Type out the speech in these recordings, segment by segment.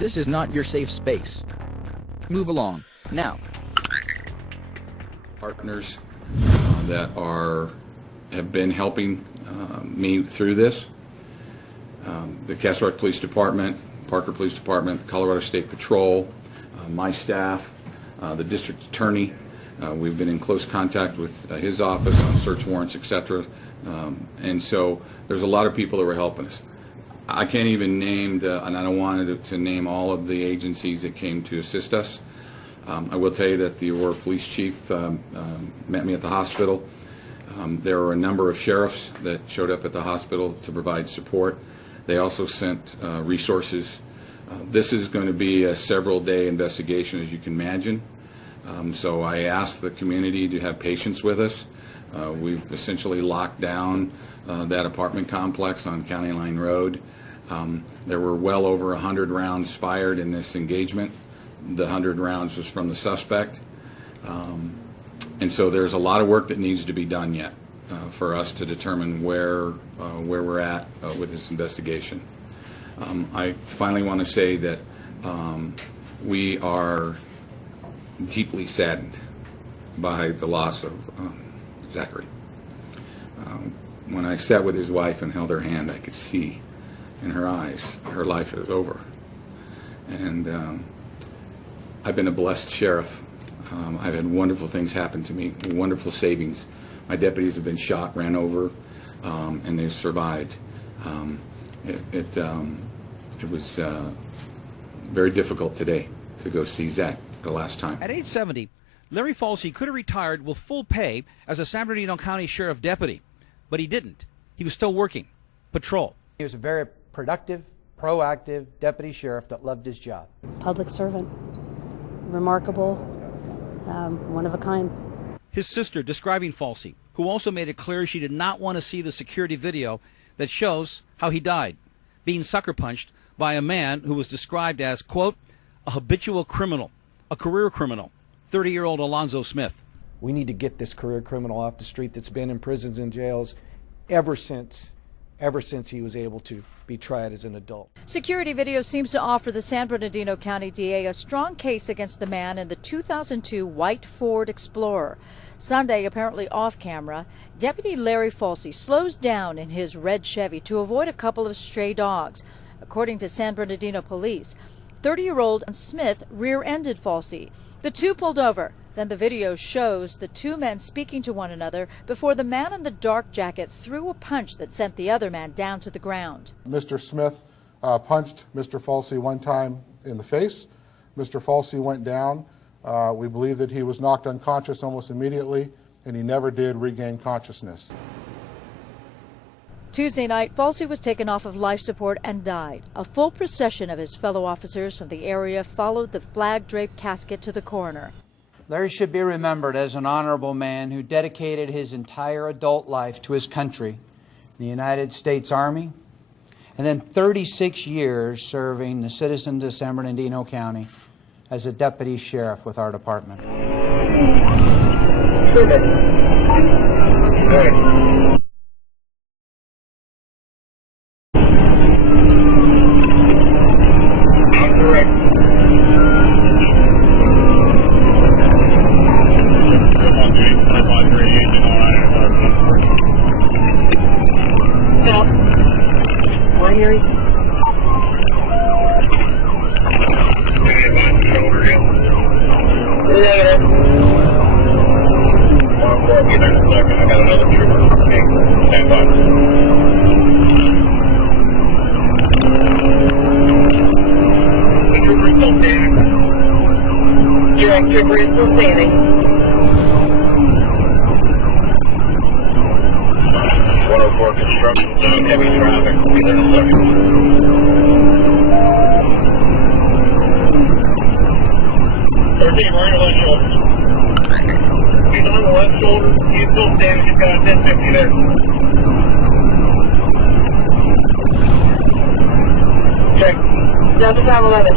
This is not your safe space. Move along, now. Partners that have been helping me through this. The Castle Rock Police Department, Parker Police Department, Colorado State Patrol, my staff, the district attorney. We've been in close contact with his office on search warrants, etc. And so there's a lot of people that were helping us. I can't even name, and I don't want to name all of the agencies that came to assist us. I will tell you that the Aurora Police Chief met me at the hospital. There were a number of sheriffs that showed up at the hospital to provide support. They also sent resources. This is going to be a several-day investigation, as you can imagine. So I asked the community to have patience with us. We've essentially locked down that apartment complex on County Line Road. There were well over 100 rounds fired in this engagement. The 100 rounds was from the suspect. And so there's a lot of work that needs to be done yet for us to determine where we're at with this investigation. I finally want to say that we are deeply saddened by the loss of Zachary. When I sat with his wife and held her hand, I could see in her eyes her life is over. And I've been a blessed sheriff. I've had wonderful things happen to me, wonderful savings. My deputies have been shot, ran over, and they've survived. It was very difficult today to go see Zach the last time. At age 70, Larry Falsey could have retired with full pay as a San Bernardino County Sheriff deputy, but he didn't. He was still working patrol. He was a very productive, proactive deputy sheriff that loved his job. Public servant, remarkable, one of a kind. His sister describing Falsey, who also made it clear she did not want to see the security video that shows how he died, being sucker punched by a man who was described as, quote, a habitual criminal, a career criminal, 30-year-old Alonzo Smith. We need to get this career criminal off the street that's been in prisons and jails ever since he was able to be tried as an adult. Security video seems to offer the San Bernardino County DA a strong case against the man in the 2002 white Ford Explorer. Sunday, apparently off camera, Deputy Larry Falsey slows down in his red Chevy to avoid a couple of stray dogs. According to San Bernardino police, 30-year-old Smith rear-ended Falsey. The two pulled over. Then the video shows the two men speaking to one another before the man in the dark jacket threw a punch that sent the other man down to the ground. Mr. Smith punched Mr. Falsey one time in the face. Mr. Falsey went down. We believe that he was knocked unconscious almost immediately, and he never did regain consciousness. Tuesday night, Falsey was taken off of life support and died. A full procession of his fellow officers from the area followed the flag-draped casket to the coroner. Larry should be remembered as an honorable man who dedicated his entire adult life to his country, the United States Army, and then 36 years serving the citizens of San Bernardino County as a deputy sheriff with our department.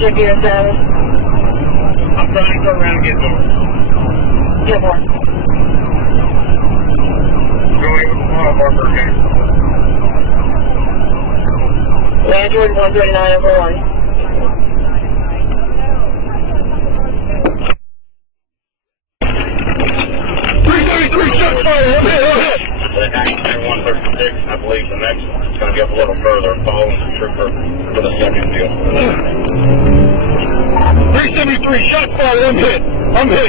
Check your status. I'm trying to turn around and get to him. Get more. Going on Parker again. Landry 139 over 1. It's going to be up a little further, following the trooper for the second deal. 373, shot fired, I'm hit.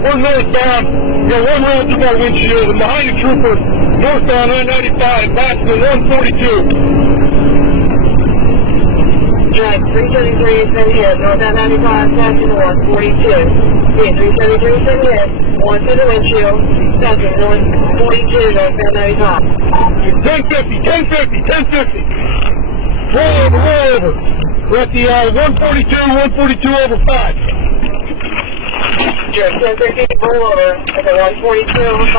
We're northbound. We got one round through my windshield, and behind the trooper, northbound I-95, passing 142. Jack, 373 has been hit. Northbound 95, passing 142. 373 has been hit. One through the windshield, passing 142, northbound 95. 1050. Roll over. We're at the 142 over 5. Jack, 1050, roll over at the 142 over 5.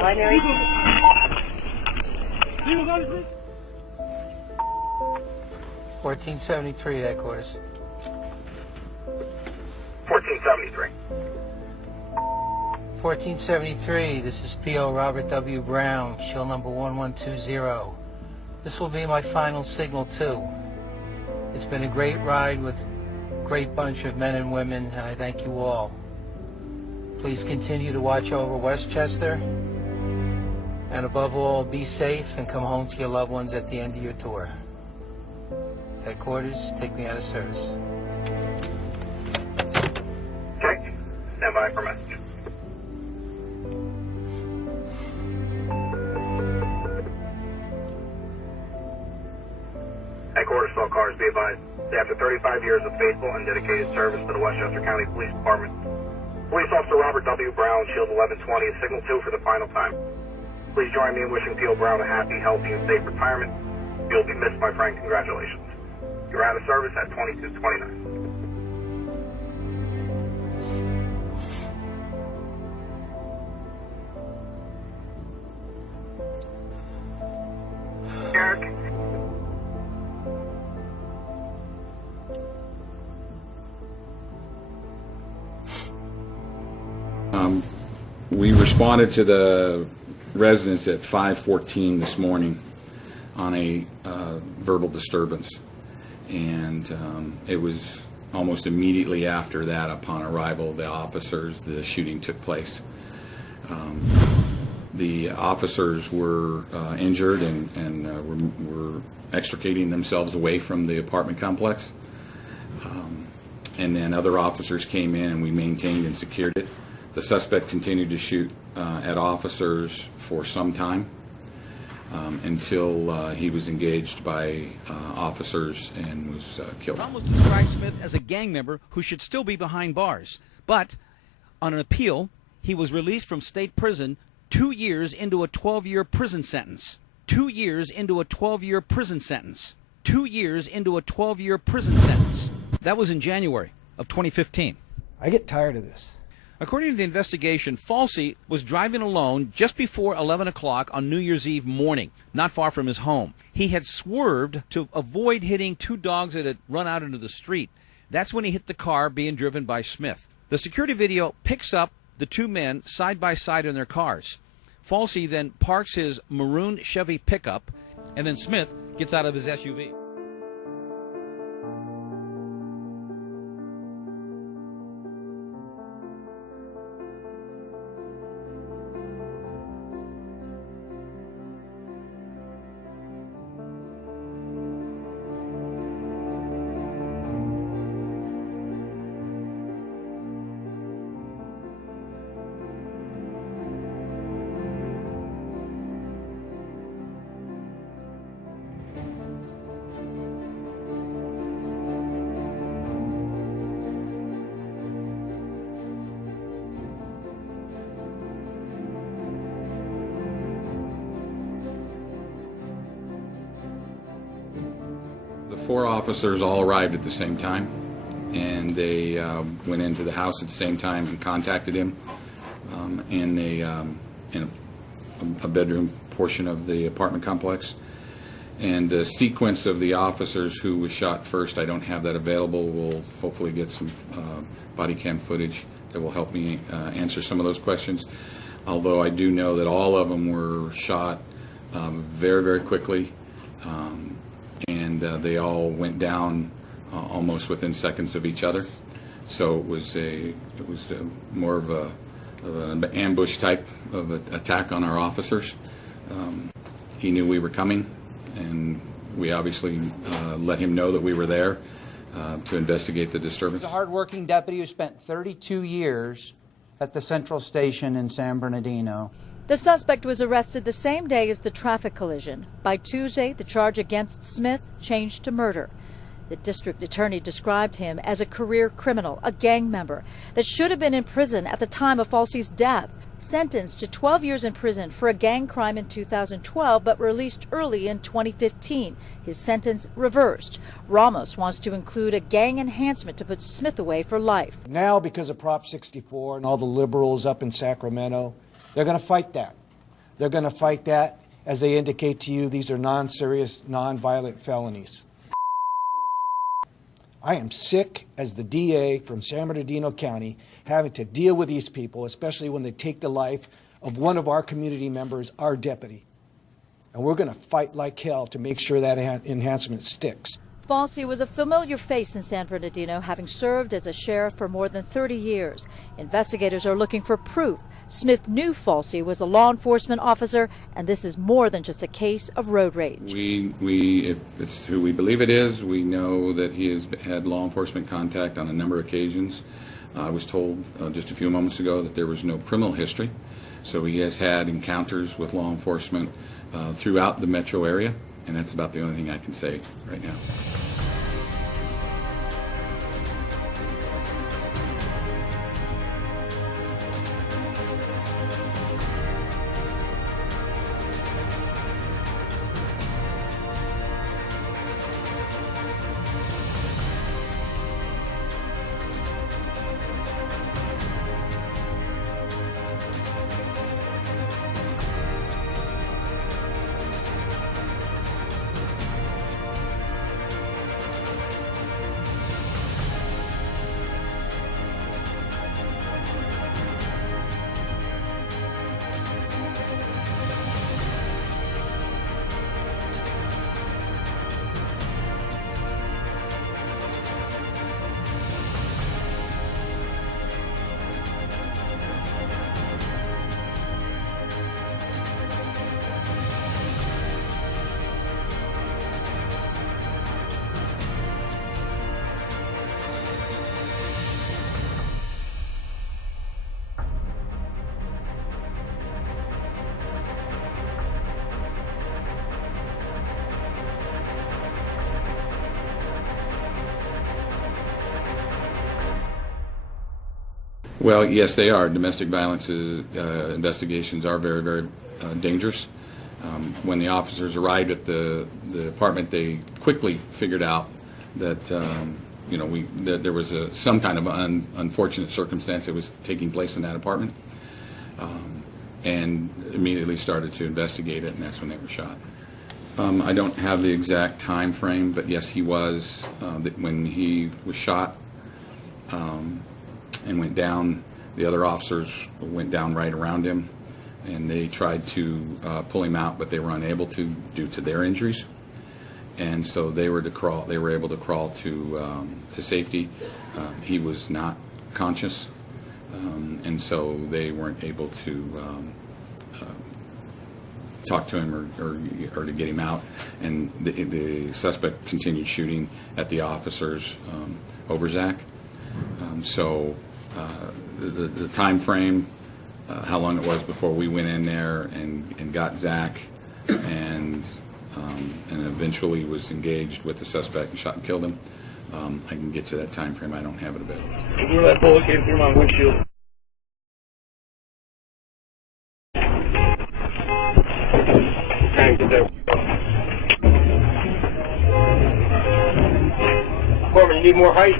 Binary. 1473, headquarters. 1473. 1473, this is P.O. Robert W. Brown, shield number 1120. This will be my final signal, too. It's been a great ride with a great bunch of men and women, and I thank you all. Please continue to watch over Westchester, and above all, be safe and come home to your loved ones at the end of your tour. Headquarters, take me out of service. Okay, stand by for message. Headquarters, all cars, be advised. After 35 years of faithful and dedicated service to the Westchester County Police Department, Police Officer Robert W. Brown, shield 1120, is signal 2 for the final time. Please join me in wishing P.O. Brown a happy, healthy, and safe retirement. You'll be missed, my friend. Congratulations. You're out of service at 2229. Eric. We responded to the residents at 5:14 this morning on a verbal disturbance, and it was almost immediately after that, upon arrival of the officers, the shooting took place. The officers were injured and were extricating themselves away from the apartment complex, and then other officers came in and we maintained and secured it. The suspect continued to shoot at officers for some time until he was engaged by officers and was killed. Brown was described Smith as a gang member who should still be behind bars, but on an appeal, he was released from state prison 2 years into a 12-year prison sentence. 2 years into a 12-year prison sentence. 2 years into a 12-year prison sentence. That was in January of 2015. I get tired of this. According to the investigation, Falsey was driving alone just before 11 o'clock on New Year's Eve morning, not far from his home. He had swerved to avoid hitting two dogs that had run out into the street. That's when he hit the car being driven by Smith. The security video picks up the two men side by side in their cars. Falsey then parks his maroon Chevy pickup, and then Smith gets out of his SUV. The four officers all arrived at the same time, and they went into the house at the same time and contacted him in a bedroom portion of the apartment complex. And the sequence of the officers who was shot first, I don't have that available. We'll hopefully get some body cam footage that will help me answer some of those questions. Although I do know that all of them were shot very, very quickly. And they all went down almost within seconds of each other. So it was more of an ambush type of attack on our officers. He knew we were coming, and we obviously let him know that we were there to investigate the disturbance. He's a hardworking deputy who spent 32 years at the Central Station in San Bernardino. The suspect was arrested the same day as the traffic collision. By Tuesday, the charge against Smith changed to murder. The district attorney described him as a career criminal, a gang member that should have been in prison at the time of Falsey's death. Sentenced to 12 years in prison for a gang crime in 2012, but released early in 2015. His sentence reversed. Ramos wants to include a gang enhancement to put Smith away for life. Now, because of Prop 64 and all the liberals up in Sacramento, they're going to fight that. They're going to fight that as they indicate to you these are non-serious, non-violent felonies. I am sick as the DA from San Bernardino County having to deal with these people, especially when they take the life of one of our community members, our deputy. And we're going to fight like hell to make sure that enhancement sticks. Falsey was a familiar face in San Bernardino, having served as a sheriff for more than 30 years. Investigators are looking for proof Smith knew Falsey was a law enforcement officer, and this is more than just a case of road rage. If it's who we believe it is, we know that he has had law enforcement contact on a number of occasions. I was told just a few moments ago that there was no criminal history, so he has had encounters with law enforcement throughout the metro area, and that's about the only thing I can say right now. Well, yes, they are. Domestic violence investigations are very, very dangerous. When the officers arrived at the apartment, they quickly figured out that that there was some kind of unfortunate circumstance that was taking place in that apartment, and immediately started to investigate it, and that's when they were shot. I don't have the exact time frame, but yes, he was when he was shot. And went down. The other officers went down right around him, and they tried to pull him out, but they were unable to due to their injuries. And so they were able to crawl to safety. He was not conscious, and so they weren't able to talk to him or to get him out. And the suspect continued shooting at the officers over Zach. The time frame, how long it was before we went in there and got Zach, and eventually was engaged with the suspect and shot and killed him. I can get to that time frame. I don't have it available. That bullet came through my windshield. Trying to get that. Foreman, you need more height?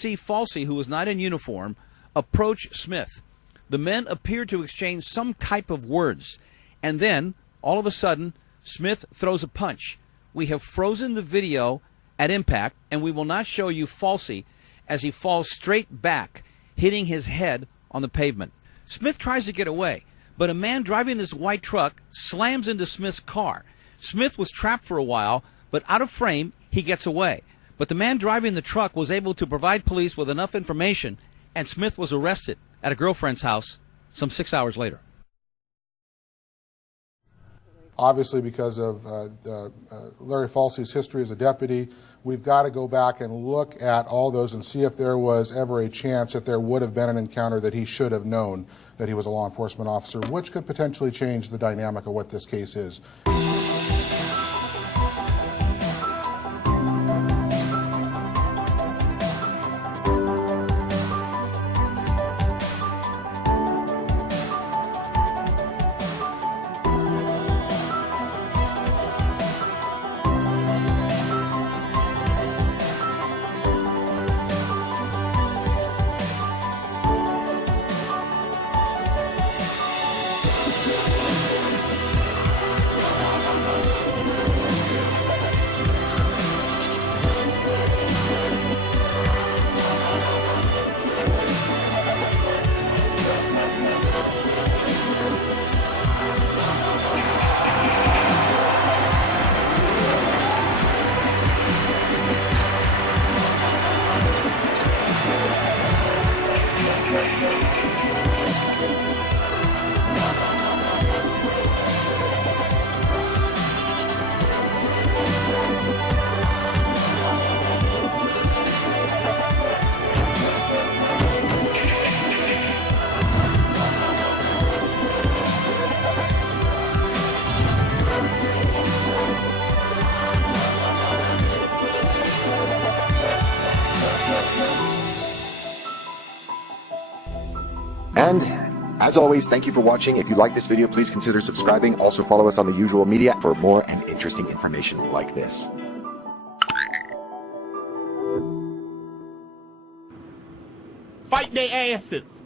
see Falsey, who was not in uniform, approach Smith. The men appear to exchange some type of words, and then, all of a sudden, Smith throws a punch. We have frozen the video at impact, and we will not show you Falsey as he falls straight back, hitting his head on the pavement. Smith tries to get away, but a man driving this white truck slams into Smith's car. Smith was trapped for a while, but out of frame, he gets away. But the man driving the truck was able to provide police with enough information, and Smith was arrested at a girlfriend's house some 6 hours later. Obviously, because of Larry Falsey's history as a deputy, we've got to go back and look at all those and see if there was ever a chance that there would have been an encounter that he should have known that he was a law enforcement officer, which could potentially change the dynamic of what this case is. And as always, thank you for watching. If you like this video, please consider subscribing. Also follow us on the usual media for more and interesting information like this. Fight their asses!